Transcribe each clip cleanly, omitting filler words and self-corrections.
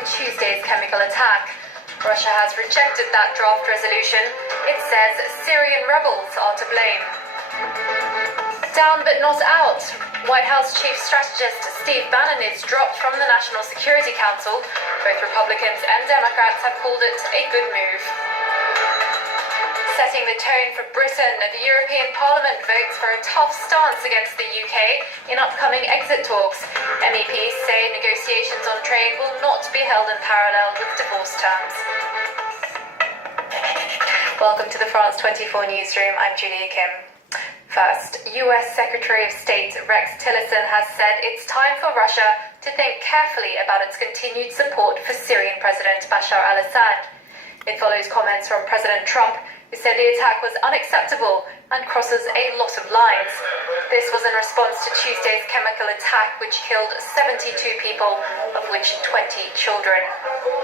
in Tuesday's chemical attack. Russia has rejected that draft resolution. It says Syrian rebels are to blame. Down but not out. White House Chief Strategist Steve Bannon is dropped from the National Security Council. Both Republicans and Democrats have called it a good move. Setting the tone for Britain, the European Parliament votes for a tough stance against the UK in upcoming exit talks. MEPs say negotiations on trade will not be held in parallel with divorce terms. Welcome to the France 24 newsroom. I'm Julia Kim. First, US Secretary of State Rex Tillerson has said it's time for Russia to think carefully about its continued support for Syrian President Bashar al-Assad. It follows comments from President Trump, who said the attack was unacceptable and crosses a lot of lines. This was in response to Tuesday's chemical attack, which killed 72 people, of which 20 children.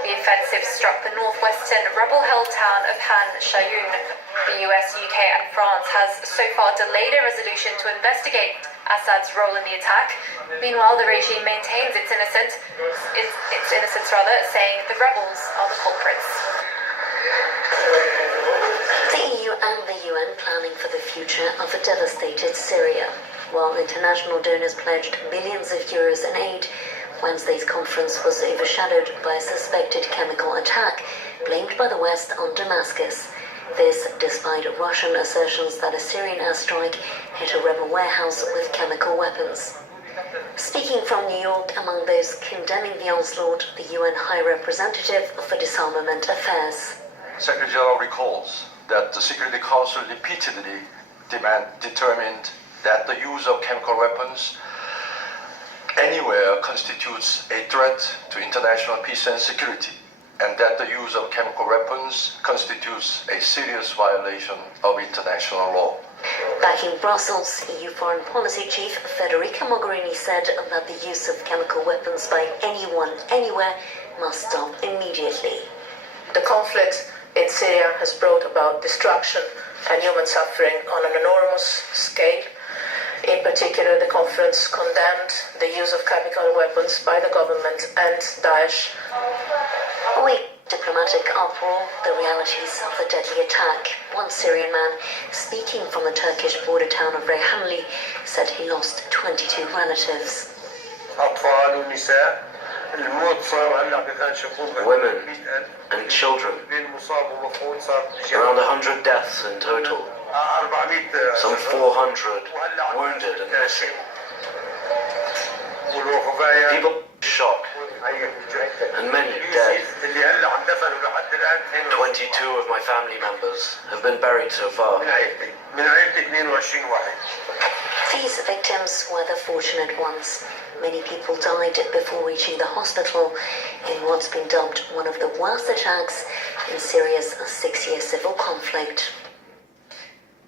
The offensive struck the northwestern rebel-held town of Han Shayun. The US, UK and France has so far delayed a resolution to investigate Assad's role in the attack. Meanwhile, the regime maintains its innocence, saying the rebels are the culprits. The EU and the UN planning for the future of a devastated Syria. While international donors pledged billions of euros in aid, Wednesday's conference was overshadowed by a suspected chemical attack blamed by the West on Damascus. This despite Russian assertions that a Syrian airstrike hit a rebel warehouse with chemical weapons. Speaking from New York, among those condemning the onslaught, the UN High Representative for Disarmament Affairs. Secretary General recalls that the Security Council repeatedly determined that the use of chemical weapons anywhere constitutes a threat to international peace and security, and that the use of chemical weapons constitutes a serious violation of international law. Back in Brussels, EU Foreign Policy Chief Federica Mogherini said that the use of chemical weapons by anyone, anywhere, must stop immediately. The conflict in Syria has brought about destruction and human suffering on an enormous scale. In particular, the conference condemned the use of chemical weapons by the government and Daesh. With diplomatic uproar, the realities of the deadly attack. One Syrian man, speaking from the Turkish border town of Reyhanli, said he lost 22 relatives. Women and children. Around 100 deaths in total. Some 400 wounded and missing. People in shock. And many dead. 22 of my family members have been buried so far. These victims were the fortunate ones. Many people died before reaching the hospital in what's been dubbed one of the worst attacks in Syria's 6-year civil conflict.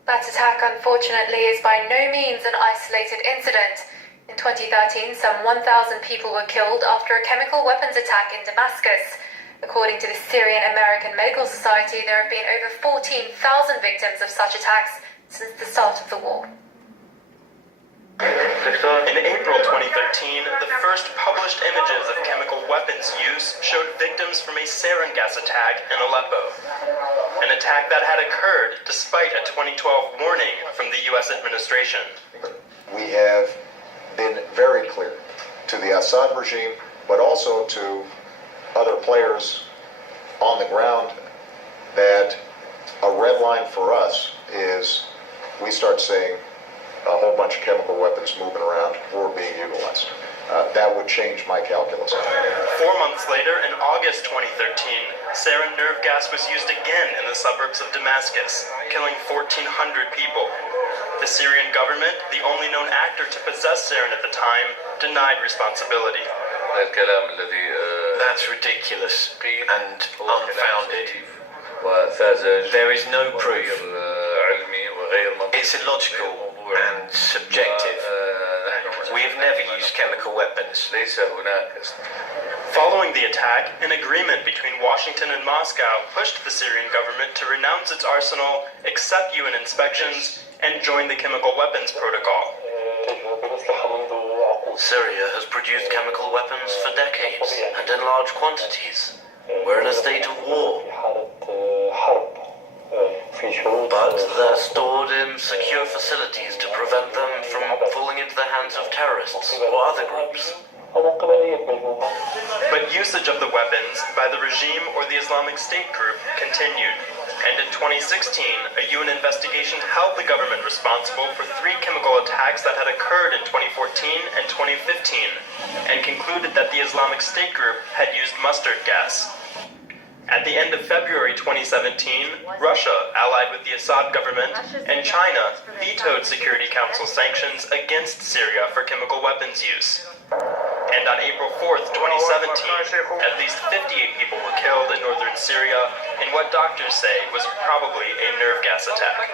That attack, unfortunately, is by no means an isolated incident. In 2013, some 1,000 people were killed after a chemical weapons attack in Damascus. According to the Syrian American Medical Society, there have been over 14,000 victims of such attacks since the start of the war. In April 2013, the first published images of chemical weapons use showed victims from a sarin gas attack in Aleppo. An attack that had occurred despite a 2012 warning from the US administration. We have been very clear to the Assad regime, but also to other players on the ground, that a red line for us is we start seeing a whole bunch of chemical weapons moving around or being utilized. That would change my calculus. 4 months later, in August 2013, sarin nerve gas was used again in the suburbs of Damascus, killing 1,400 people. The Syrian government, the only known actor to possess sarin at the time, denied responsibility. That's ridiculous and unfounded. There is no proof. It's illogical and subjective. We have never used chemical weapons. Following the attack, an agreement between Washington and Moscow pushed the Syrian government to renounce its arsenal, accept UN inspections, and join the chemical weapons protocol. Syria has produced chemical weapons for decades and in large quantities. We're in a state of war. But they're stored in secure facilities to prevent them from falling into the hands of terrorists or other groups. But usage of the weapons by the regime or the Islamic State group continued. And in 2016, a UN investigation held the government responsible for 3 chemical attacks that had occurred in 2014 and 2015, and concluded that the Islamic State group had used mustard gas. At the end of February 2017, Russia, allied with the Assad government, and China vetoed Security Council sanctions against Syria for chemical weapons use. And on April 4th, 2017, at least 58 people were killed in northern Syria in what doctors say was probably a nerve gas attack.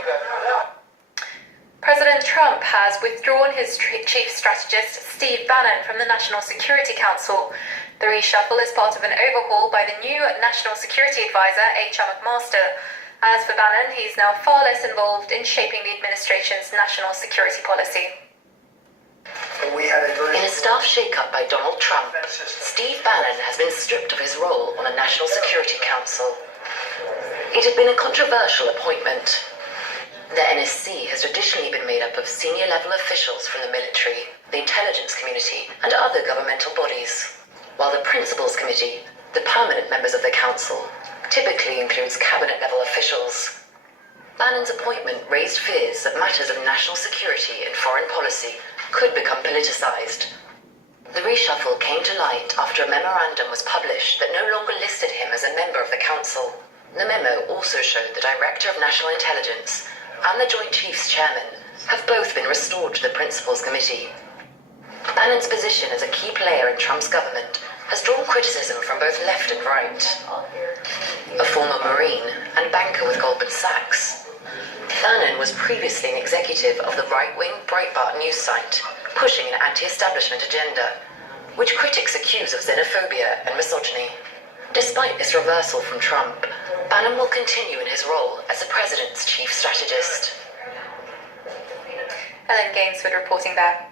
President Trump has withdrawn his chief strategist, Steve Bannon, from the National Security Council. The reshuffle is part of an overhaul by the new National Security Advisor, H.R. McMaster. As for Bannon, he's now far less involved in shaping the administration's national security policy. In a staff shake-up by Donald Trump, Steve Bannon has been stripped of his role on the National Security Council. It had been a controversial appointment. The NSC has traditionally been made up of senior-level officials from the military, the intelligence community, and other governmental bodies, while the Principals Committee, the permanent members of the Council, typically includes cabinet-level officials. Bannon's appointment raised fears that matters of national security and foreign policy could become politicized. The reshuffle came to light after a memorandum was published that no longer listed him as a member of the Council. The memo also showed the Director of National Intelligence and the Joint Chiefs Chairman have both been restored to the Principals Committee. Bannon's position as a key player in Trump's government has drawn criticism from both left and right. A former Marine and banker with Goldman Sachs, Bannon was previously an executive of the right-wing Breitbart news site, pushing an anti-establishment agenda, which critics accuse of xenophobia and misogyny. Despite this reversal from Trump, Bannon will continue in his role as the president's chief strategist. Ellen Gainsford reporting there.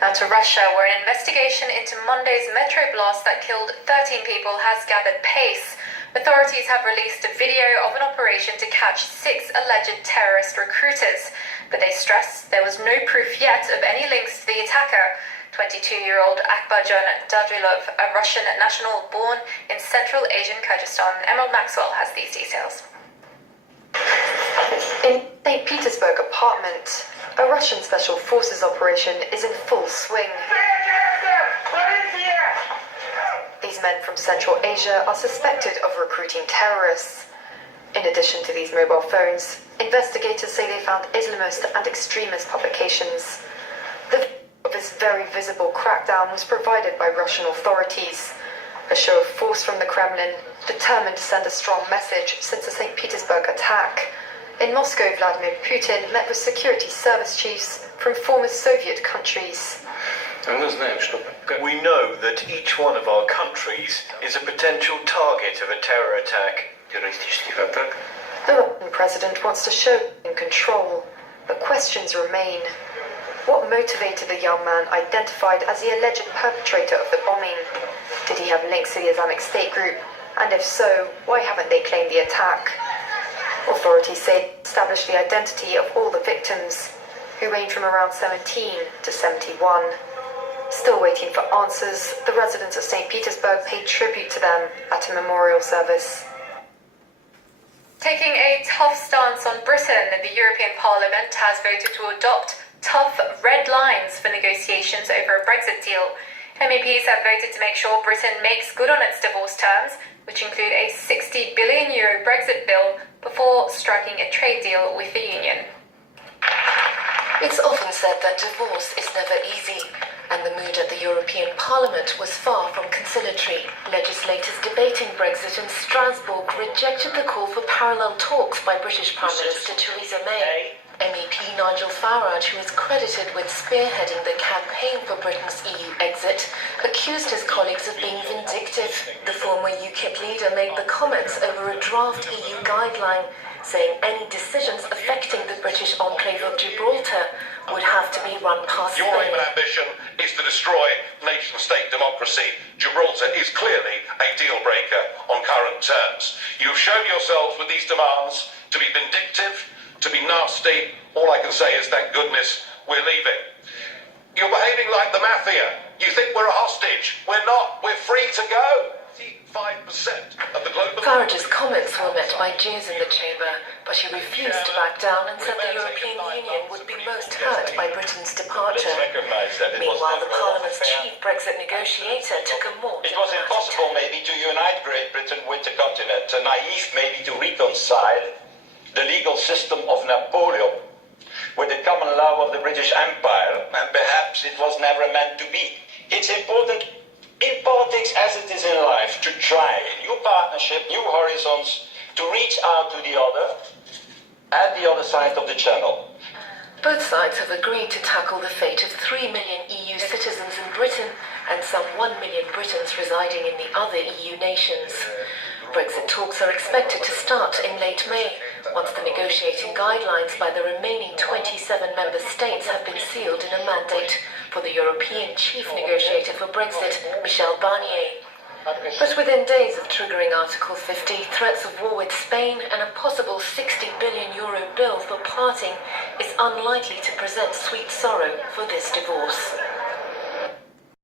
Now to Russia, where an investigation into Monday's metro blast that killed 13 people has gathered pace. Authorities have released a video of an operation to catch 6 alleged terrorist recruiters, but they stress there was no proof yet of any links to the attacker. 22-year-old Akbarjon Dadrilov, a Russian national born in Central Asian Kyrgyzstan. Emerald Maxwell has these details. In St. Petersburg apartment, a Russian special forces operation is in full swing. These men from Central Asia are suspected of recruiting terrorists. In addition to these mobile phones, investigators say they found Islamist and extremist publications. The video of this very visible crackdown was provided by Russian authorities, a show of force from the Kremlin, determined to send a strong message since the St. Petersburg attack. In Moscow, Vladimir Putin met with security service chiefs from former Soviet countries. We know that each one of our countries is a potential target of a terror attack. The Russian president wants to show in control, but questions remain. What motivated the young man identified as the alleged perpetrator of the bombing? Did he have links to the Islamic State group? And if so, why haven't they claimed the attack? Authorities say they established the identity of all the victims, who range from around 17 to 71. Still waiting for answers, the residents of St. Petersburg paid tribute to them at a memorial service. Taking a tough stance on Britain, the European Parliament has voted to adopt tough red lines for negotiations over a Brexit deal. MEPs have voted to make sure Britain makes good on its divorce terms, which include a €60 billion Brexit bill, before striking a trade deal with the Union. It's often said that divorce is never easy, and the mood at the European Parliament was far from conciliatory. Legislators debating Brexit in Strasbourg rejected the call for parallel talks by British Prime Minister Theresa May. MEP Nigel Farage, who is credited with spearheading the campaign for Britain's EU exit, accused his colleagues of being vindictive. The former UKIP leader made the comments over a draft EU guideline, saying any decisions affecting the British enclave of Gibraltar would have to be run past Your aim Spain. and ambition is to destroy nation-state democracy. Gibraltar is clearly a deal-breaker on current terms. You've shown yourselves with these demands to be vindictive, to be nasty. All I can say is thank goodness we're leaving. You're behaving like the mafia. You think we're a hostage. We're not. We're free to go. 5% of the global... Farage's comments were met by jeers in the chamber, but he refused to back down and said the European Union would be most hurt by Britain's departure. Meanwhile, the Parliament's chief Brexit negotiator took a more It was impossible maybe to unite Great Britain with the continent, naive maybe to reconcile the legal system of Napoleon with the common law of the British Empire, and perhaps it was never meant to be. It's important in politics as it is in life to try new partnership, new horizons, to reach out to the other at the other side of the channel. Both sides have agreed to tackle the fate of 3 million EU citizens in Britain and some 1 million Britons residing in the other EU nations. Brexit talks are expected to start in late May, once the negotiating guidelines by the remaining 27 member states have been sealed in a mandate for the European chief negotiator for Brexit, Michel Barnier. But within days of triggering Article 50, threats of war with Spain and a possible €60 billion bill for parting is unlikely to present sweet sorrow for this divorce.